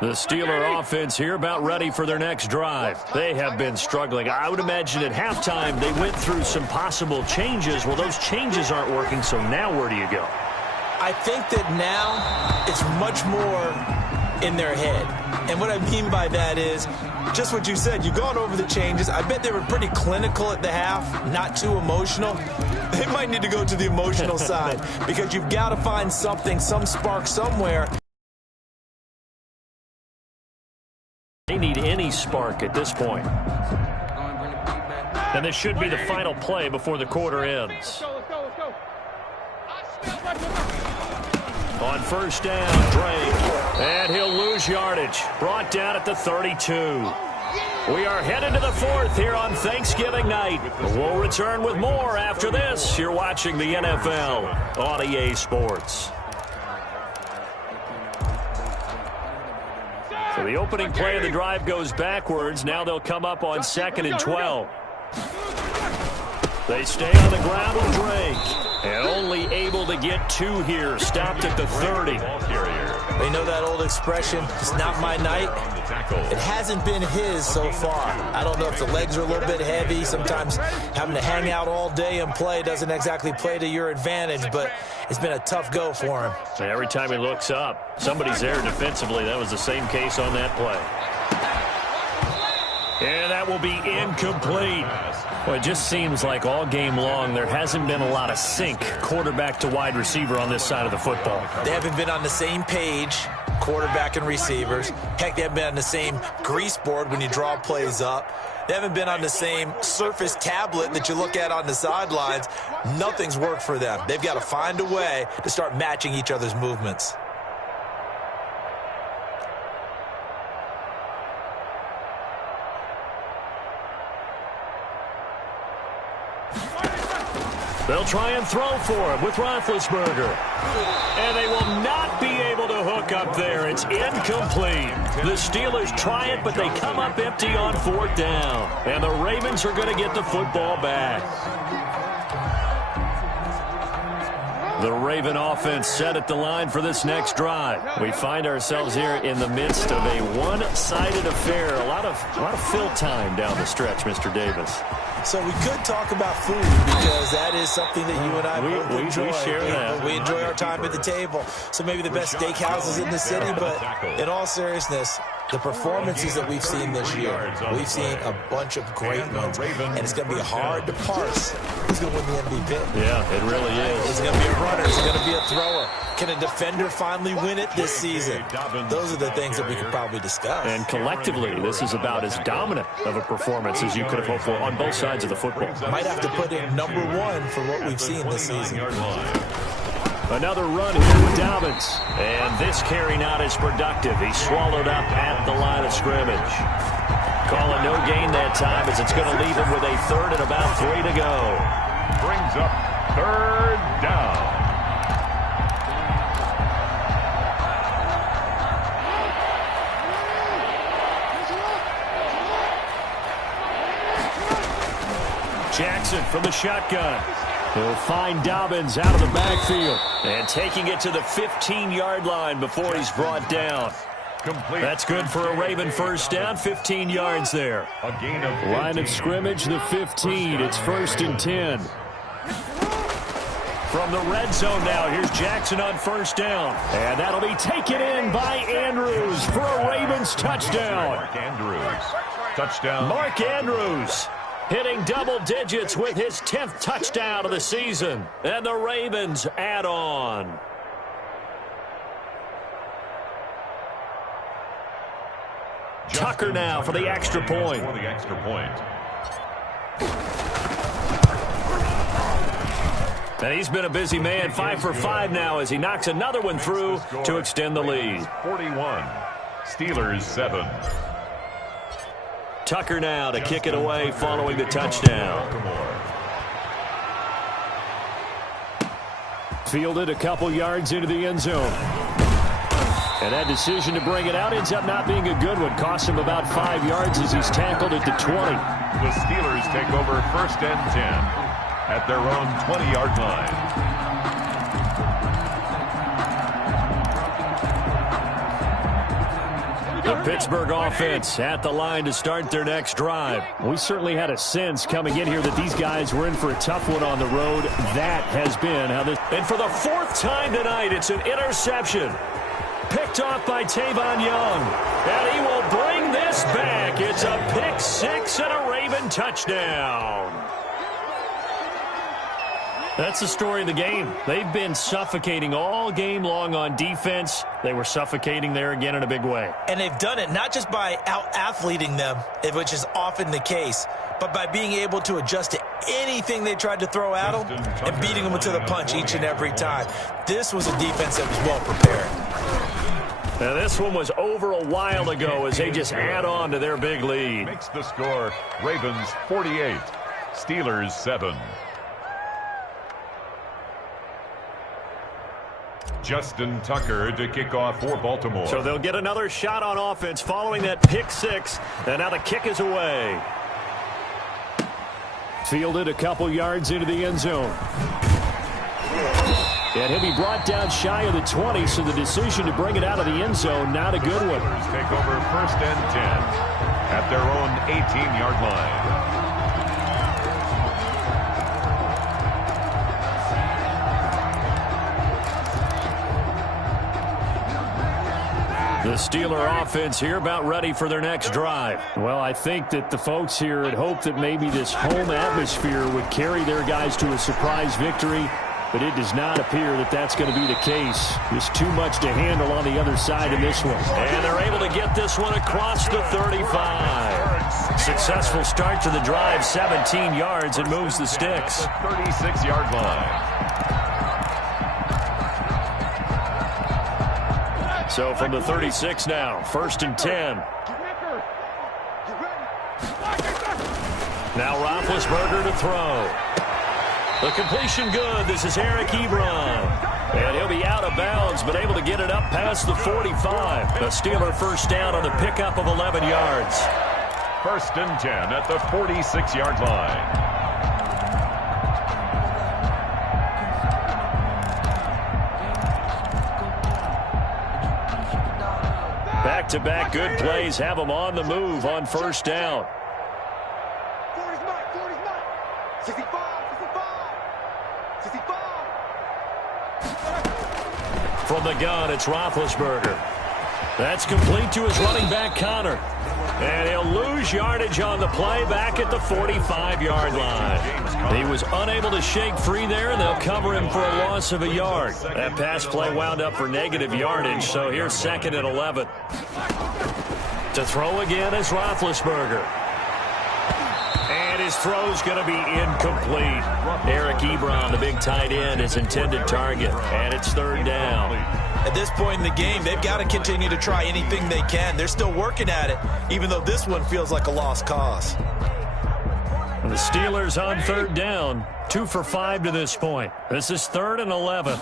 The Steeler offense here about ready for their next drive. They have been struggling. I would imagine at halftime they went through some possible changes. Well, those changes aren't working, so now where do you go? I think that now it's much more in their head. And what I mean by that is just what you said. You've gone over the changes. I bet they were pretty clinical at the half, not too emotional. They might need to go to the emotional side because you've got to find something, some spark somewhere. They need any spark at this point. And this should be the final play before the quarter ends. On first down, Drake. And he'll lose yardage. Brought down at the 32. We are headed to the fourth here on Thanksgiving night. We'll return with more after this. You're watching the NFL on EA Sports. So the opening play of the drive goes backwards. Now they'll come up on 2nd and 12. They stay on the ground with Drake. And only able to get 2 here. Stopped at the 30. They know that old expression, it's not my night. It hasn't been his so far. I don't know if the legs are a little bit heavy. Sometimes having to hang out all day and play doesn't exactly play to your advantage, but it's been a tough go for him. And every time he looks up, somebody's there defensively. That was the same case on that play. And that will be incomplete. Well, it just seems like all game long there hasn't been a lot of sync quarterback to wide receiver on this side of the football. They haven't been on the same page, quarterback and receivers. Heck, they haven't been on the same grease board when you draw plays up. They haven't been on the same surface tablet that you look at on the sidelines. Nothing's worked for them. They've got to find a way to start matching each other's movements. They'll try and throw for him with Roethlisberger. And they will not be able to hook up there. It's incomplete. The Steelers try it, but they come up empty on 4th down. And the Ravens are going to get the football back. The Raven offense set at the line for this next drive. We find ourselves here in the midst of a one-sided affair. A lot of fill time down the stretch, Mr. Davis. So we could talk about food because that is something that you and I both enjoy. We share that. We enjoy our time at the table. So maybe the best steakhouses in the city, but in all seriousness, the performances that we've seen this year, we've seen a bunch of great ones, and it's going to be hard to parse who's going to win the MVP. Yeah, it really is. Is it going to be a runner? Is it going to be a thrower? Can a defender finally win it this season? Those are the things that we could probably discuss. And collectively, this is about as dominant of a performance as you could have hoped for on both sides of the football. Might have to put it #1 for what we've seen this season. Another run here with Dobbins. And this carry not as productive. He's swallowed up at the line of scrimmage. Call a no gain that time as it's going to leave him with a 3rd and about 3 to go. Brings up 3rd down. Jackson from the shotgun. He'll find Dobbins out of the backfield. And taking it to the 15-yard line before he's brought down. Complete. That's good for a Raven first down, 15 yards there. A gain of 15. Line of scrimmage, the 15. It's 1st and 10. From the red zone now, here's Jackson on 1st down. And that'll be taken in by Andrews for a Ravens touchdown. Mark Andrews. Touchdown. Mark Andrews hitting double digits with his 10th touchdown of the season. And the Ravens add on. Tucker now for the extra point. For the extra point. And he's been a busy man, 5 for 5 now as he knocks another one through to extend the lead. 41. Steelers 7. Tucker now to kick it away following the touchdown. Fielded a couple yards into the end zone. And that decision to bring it out ends up not being a good one. Costs him about 5 yards as he's tackled at the 20. The Steelers take over 1st and 10 at their own 20-yard line. The Pittsburgh offense at the line to start their next drive. We certainly had a sense coming in here that these guys were in for a tough one on the road. That has been how this. And for the 4th time tonight, it's an interception. Picked off by Tavon Young. And he will bring this back. It's a pick six and a Raven touchdown. That's the story of the game. They've been suffocating all game long on defense. They were suffocating there again in a big way. And they've done it not just by out-athleting them, which is often the case, but by being able to adjust to anything they tried to throw at them and beating them to the punch each and every time. This was a defense that was well prepared. Now this one was over a while ago as they just add on to their big lead. Makes the score Ravens 48, Steelers 7. Justin Tucker to kick off for Baltimore. So they'll get another shot on offense following that pick six. And now the kick is away. Fielded a couple yards into the end zone. And he'll be brought down shy of the 20, so the decision to bring it out of the end zone, not a good one. Take over 1st and 10 at their own 18-yard line. The Steeler offense here about ready for their next drive. Well, I think that the folks here had hoped that maybe this home atmosphere would carry their guys to a surprise victory, but it does not appear that that's going to be the case. There's too much to handle on the other side of this one. And they're able to get this one across the 35. Successful start to the drive, 17 yards, and moves the sticks. 36-yard line. So from the 36 now, 1st and 10. Now Roethlisberger to throw. The completion good. This is Eric Ebron. And he'll be out of bounds, but able to get it up past the 45. The Steeler first down on the pickup of 11 yards. 1st and 10 at the 46-yard line. Back-to-back good plays have them on the move on 1st down. 65. From the gun, it's Roethlisberger. That's complete to his running back, Connor. And he'll lose yardage on the play back at the 45-yard line. He was unable to shake free there, and they'll cover him for a loss of a yard. That pass play wound up for negative yardage, so here's 2nd and 11. To throw again is Roethlisberger. And his throw's going to be incomplete. Eric Ebron, the big tight end, his intended target. And it's 3rd down. At this point in the game, they've got to continue to try anything they can. They're still working at it, even though this one feels like a lost cause. And the Steelers on 3rd down, 2 for 5 to this point. This is 3rd and 11.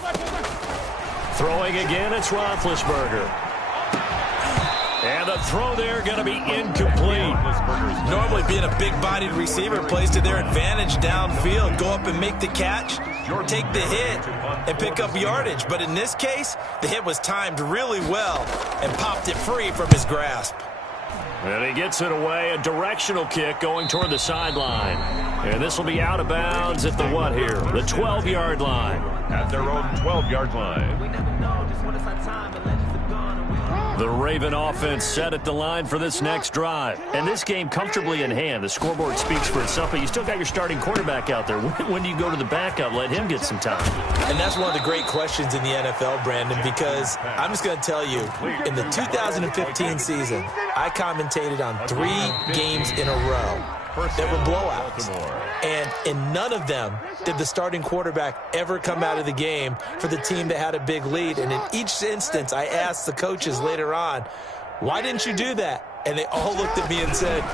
Throwing again, it's Roethlisberger. And the throw there going to be incomplete. Normally being a big-bodied receiver plays to their advantage downfield. Go up and make the catch, take the hit, and pick up yardage. But in this case, the hit was timed really well and popped it free from his grasp. And he gets it away, a directional kick going toward the sideline. And this will be out of bounds at the what here? The 12-yard line. At their own 12-yard line. The Raven offense set at the line for this next drive. And this game comfortably in hand. The scoreboard speaks for itself, but you still got your starting quarterback out there. When do you go to the backup? Let him get some time. And that's one of the great questions in the NFL, Brandon, because I'm just going to tell you, in the 2015 season, I commentated on 3 games in a row that were blowouts. And in none of them did the starting quarterback ever come out of the game for the team that had a big lead. And in each instance, I asked the coaches later on, why didn't you do that? And they all looked at me and said,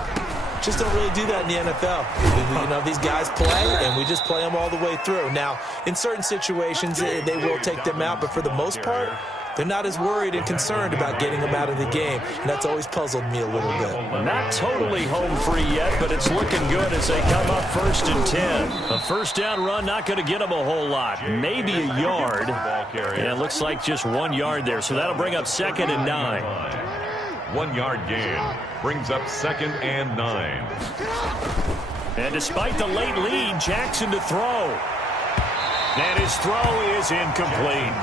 just don't really do that in the NFL. You know, these guys play, and we just play them all the way through. Now, in certain situations, they will take them out, but for the most part, they're not as worried and concerned about getting them out of the game, and that's always puzzled me a little bit. Not totally home free yet, but it's looking good as they come up 1st and 10. A 1st down run, not going to get them a whole lot. Maybe a yard. And it looks like just 1 yard there, so that'll bring up 2nd and 9. 1 yard gain brings up 2nd and 9. And despite the late lead, Jackson to throw. And his throw is incomplete.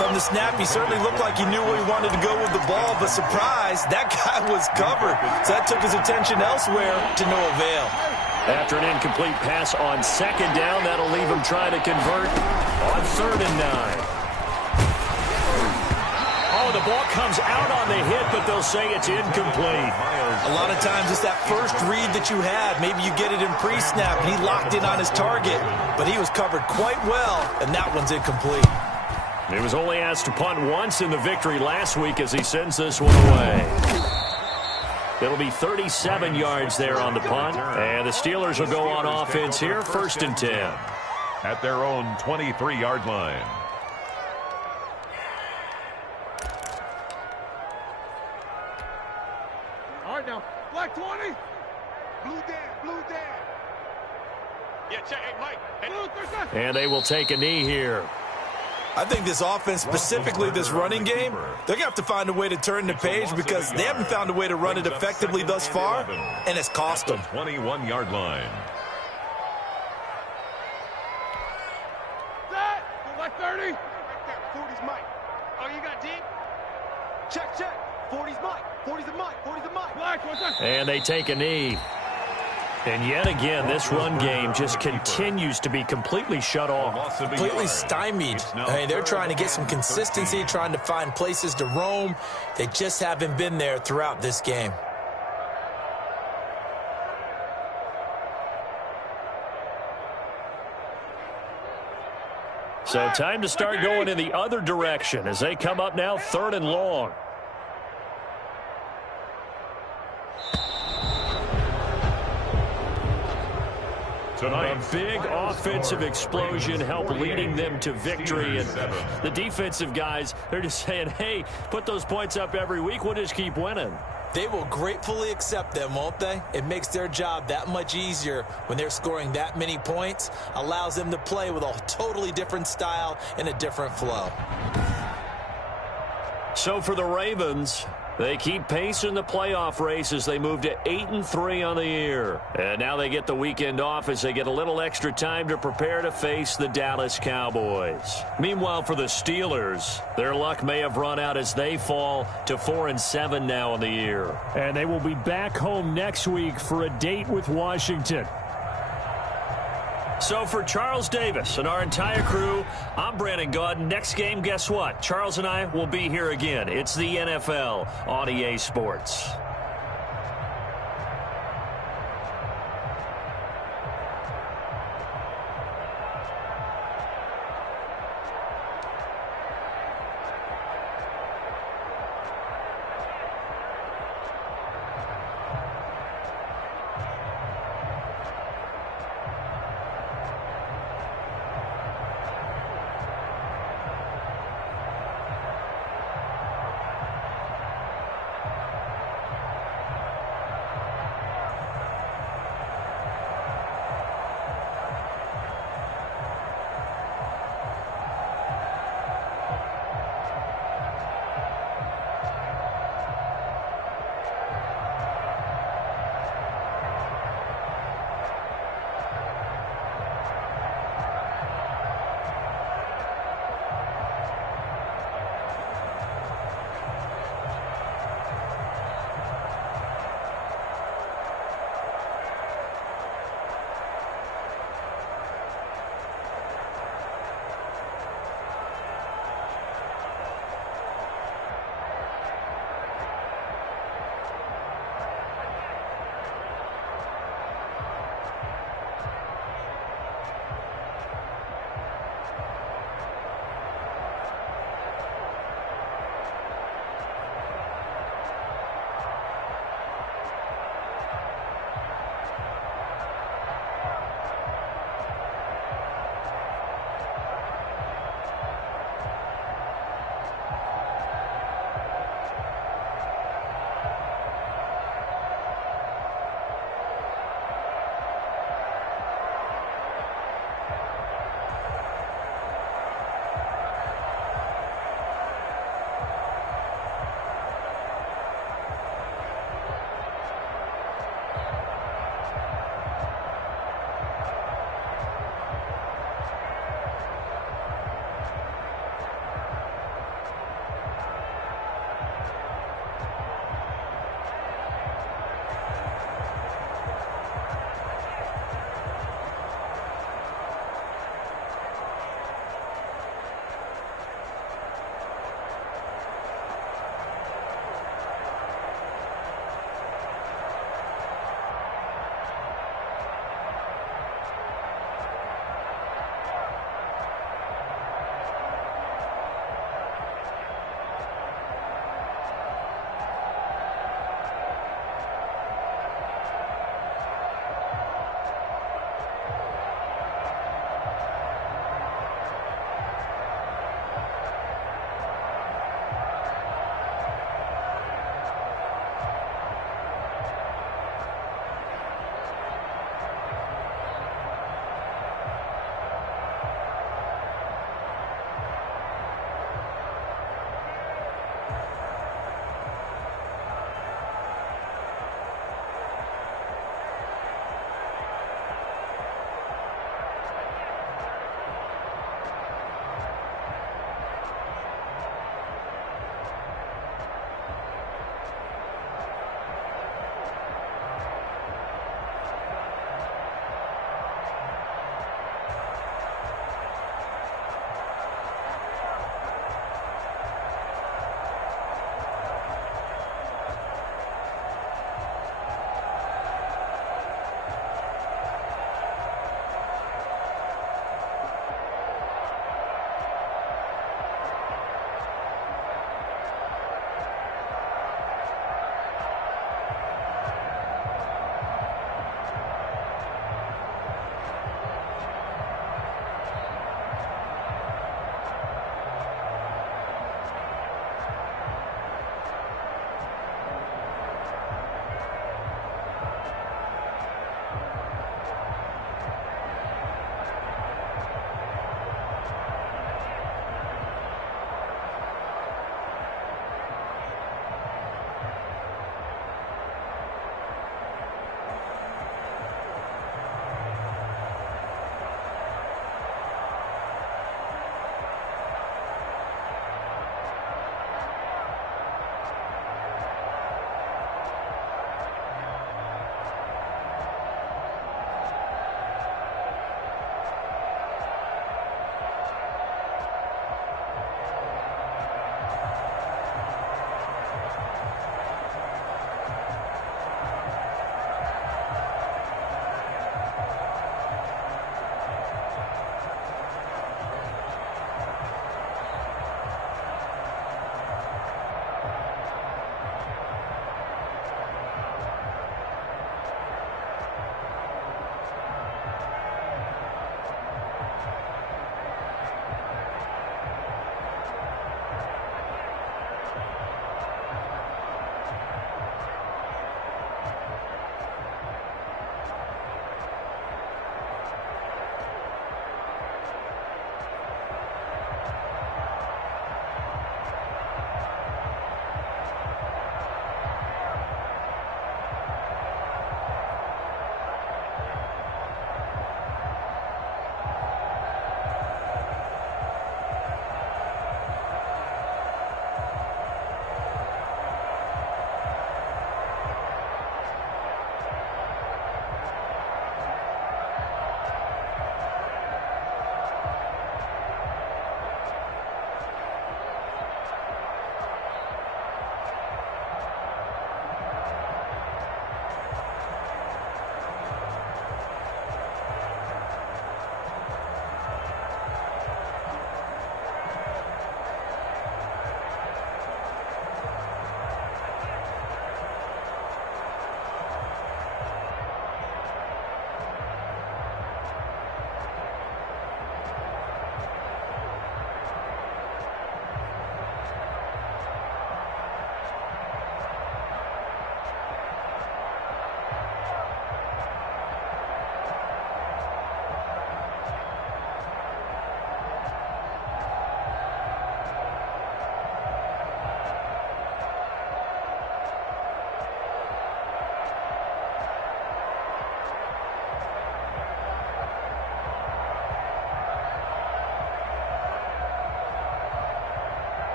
From the snap, he certainly looked like he knew where he wanted to go with the ball, but surprise, that guy was covered. So that took his attention elsewhere to no avail. After an incomplete pass on second down, that'll leave him trying to convert on 3rd and 9. Oh, the ball comes out on the hit, but they'll say it's incomplete. A lot of times it's that first read that you have. Maybe you get it in pre-snap, and he locked in on his target, but he was covered quite well, and that one's incomplete. He was only asked to punt once in the victory last week as he sends this one away. It'll be 37 yards there on the punt, and the Steelers will go on offense here, 1st and 10. At their own 23-yard line. All right, now. Black 20. Blue Dan. Yeah, check. Hey, Mike. Hey. And they will take a knee here. I think this offense, specifically this running game, they're going to have to find a way to turn the page because they haven't found a way to run it effectively thus far, and it's cost them. 21-yard line. Set. Black 30. Right there. 40's Mike. Oh, you got deep? Check. 40's Mike. 40's a Mike. 40's a Mike. Black, what's that? And they take a knee. And yet again, this run game just continues to be completely shut off. Completely stymied. I mean, they're trying to get some consistency, trying to find places to roam. They just haven't been there throughout this game. So time to start going in the other direction as they come up now 3rd and long. A big offensive explosion helped leading them to victory. And the defensive guys, they're just saying, hey, put those points up every week. We'll just keep winning. They will gratefully accept them, won't they? It makes their job that much easier when they're scoring that many points. Allows them to play with a totally different style and a different flow. So for the Ravens, they keep pace in the playoff race as they move to 8-3 on the year. And now they get the weekend off as they get a little extra time to prepare to face the Dallas Cowboys. Meanwhile, for the Steelers, their luck may have run out as they fall to 4-7 now in the year. And they will be back home next week for a date with Washington. So for Charles Davis and our entire crew, I'm Brandon Gaudin. Next game, guess what? Charles and I will be here again. It's the NFL on EA Sports.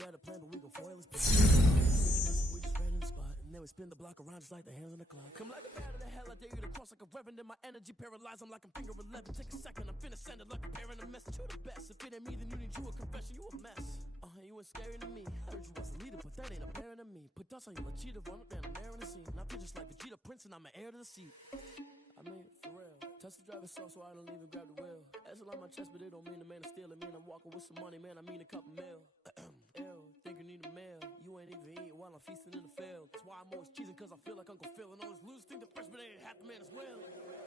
he had a plan, but we gon' foil his plot. We just ran in the spot, and then we spin the block around just like the hands on the clock. Come like a bat of the hell, I dare you to cross like a reverend. In my energy paralyzed, I'm like I'm finger 11. Take a second, I'm finna send it like a parent a message. You the best, if it ain't me, then you need you a confession. You a mess. You ain't scary to me. I heard you was a leader, but that ain't apparent to me. Put dust on your Vegeta, run up down the air in the scene. I feel just like Vegeta Prince, and I'm an heir to the seat. I mean, for real. Touch the driver's sauce so I don't even grab the wheel. That's on my chest, but it don't mean the man is stealing. Mean I'm walking with some money, man, I mean a couple mil. Ew, think you need a meal. You ain't even eating while I'm feasting in the field. That's why I'm always cheesing, cause I feel like Uncle Phil. And all those losers think the freshman ain't half the man as well.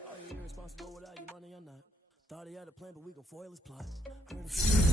Are you irresponsible without your money or not? Thought he had a plan, but we gon' foil his plot. Heard him